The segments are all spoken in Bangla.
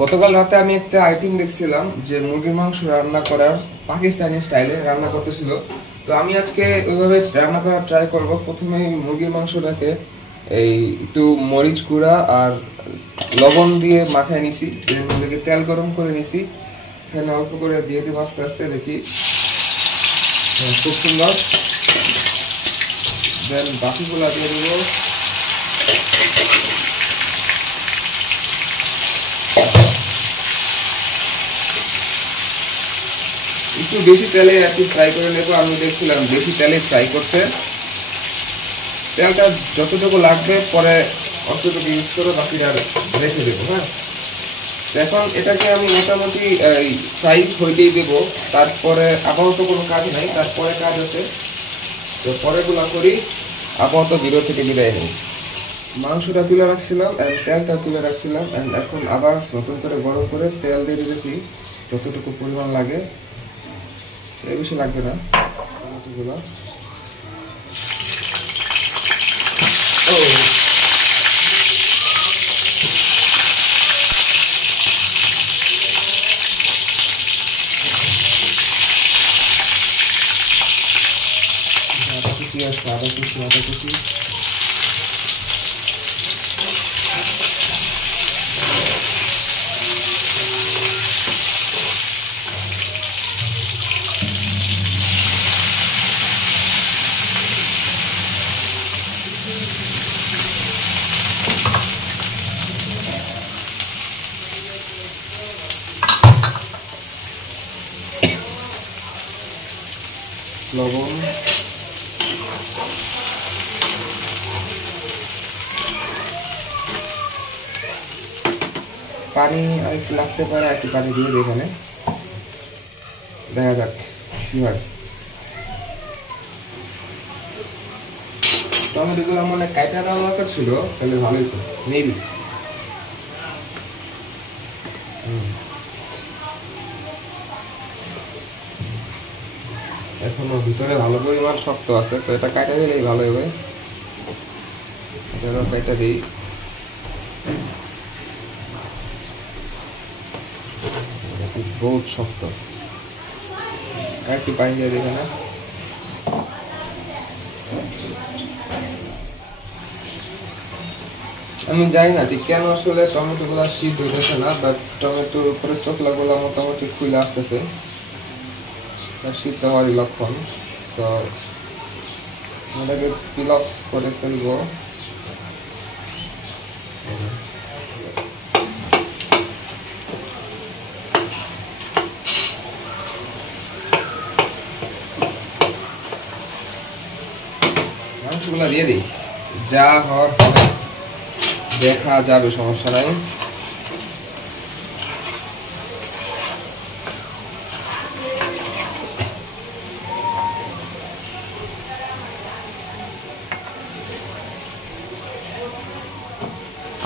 গতকাল রাতে আমি একটা আইটেম দেখছিলাম যে মুরগির মাংস রান্না করার পাকিস্তানি স্টাইলে রান্না করতেছিল। তো আমি আজকে ওইভাবে রান্না করার ট্রাই করব। প্রথমে মুরগির মাংসটাকে এই একটু মরিচ গুঁড়া আর লবণ দিয়ে মাখায় নিছি, তেল গরম করে নিছি, এখানে অল্প করে দিয়ে দিব আস্তে আস্তে, দেখি খুব সুন্দর। দেন বাকিগুলো দিয়ে দেবো। একটু বেশি তেলে আর কি ফ্রাই করে নেবো। আমি দেখছিলাম বেশি তেলে ফ্রাই করতে, তেলটা যতটুকু লাগবে পরে অতটুকু ইউজ করে বাকিটা রেখে দেবো। হ্যাঁ, এখন এটাকে আমি মোটামুটি ফ্রাই হইতেই দেবো। তারপরে আপাতত কোনো কাজ নাই, তারপরে কাজ আছে, তো পরেগুলো করি। আপাতত ভিডিও থেকে বিদায় নিই। মাংসটা তুলে রাখছিলাম, তেলটা তুলে রাখছিলাম, এখন আবার নতুন করে গরম করে তেল দিয়ে দিয়েছি যতটুকু পরিমাণ লাগে, এর বেশি লাগবে না। টমেটোগুলো আদা কুচি আছে, আদা কুচি লবণ, পানি আর একটু লাগতে পারে, একটু পানি দিয়ে দিই এখানে, দেখা যাক কি হয়। টমেটোগুলো মানে কাইটা দেওয়া দরকার ছিল, তাহলে ভালোই তো মেবি। এখনো ভিতরে ভালো পরিমাণ শক্ত আছে, তো এটা কাটা দিলেই ভালো হবে। এটা কাটা দিই। বহুত শক্ত, একটু পানি দিয়ে দিই এখানে। আমি জানি না যে কেন আসলে টমেটোগুলো সিদ্ধ হইতেছে না, বাট টমেটোর উপরে চোখলাগুলো মোটামুটি খুলে আসতেছে, সিদ্ধ হওয়ারই লক্ষণ। তো এটাকে পিল অফ করে ফেলবো। মাংসগুলো দিয়ে দিই, যা হওয়ার দেখা যাবে, সমস্যা নাই।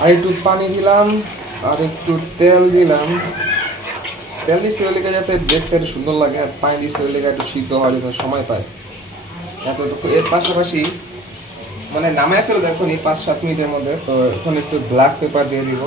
আর একটু পানি দিলাম, আর একটু তেল দিলাম। তেল দিচ্ছে লেগে যাতে দেখতে একটু সুন্দর লাগে, আর পানি দিচ্ছে লেগে একটু সিদ্ধ হওয়ার জন্য সময় পায় এতটুকু। এর পাশাপাশি মানে নামায় ফেলবো এখনই 5-7 মিনিটের মধ্যে। তো এখন একটু ব্ল্যাক পেপার দিয়ে দিব।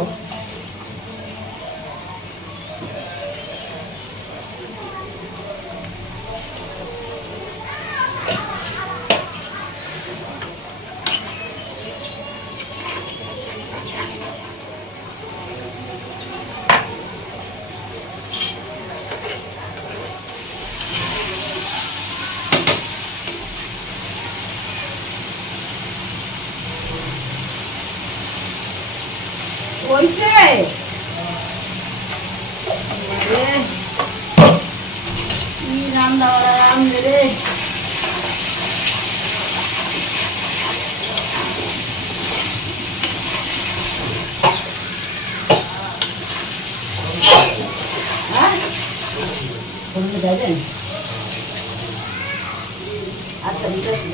আচ্ছা ঠিক আছে।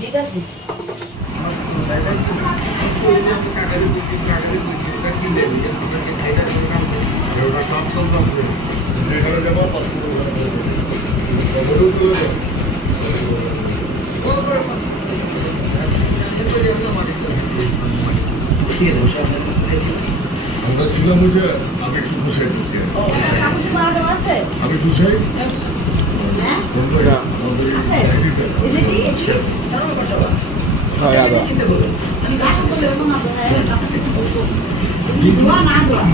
ঠিক আছে। আমরা ছিলাম ওই যে আমি একটু গুছাই দিচ্ছি ও কাপড় চোপড় আদৌ আছে? আমি গুছাই হ্যাঁ? আমাদের আছে? এদিকে? হয় আদা আমি কাপড় চোপড় এরকম আদৌ, হ্যাঁ, কাপড় চোপড়। ধোয়া না ধোয়া?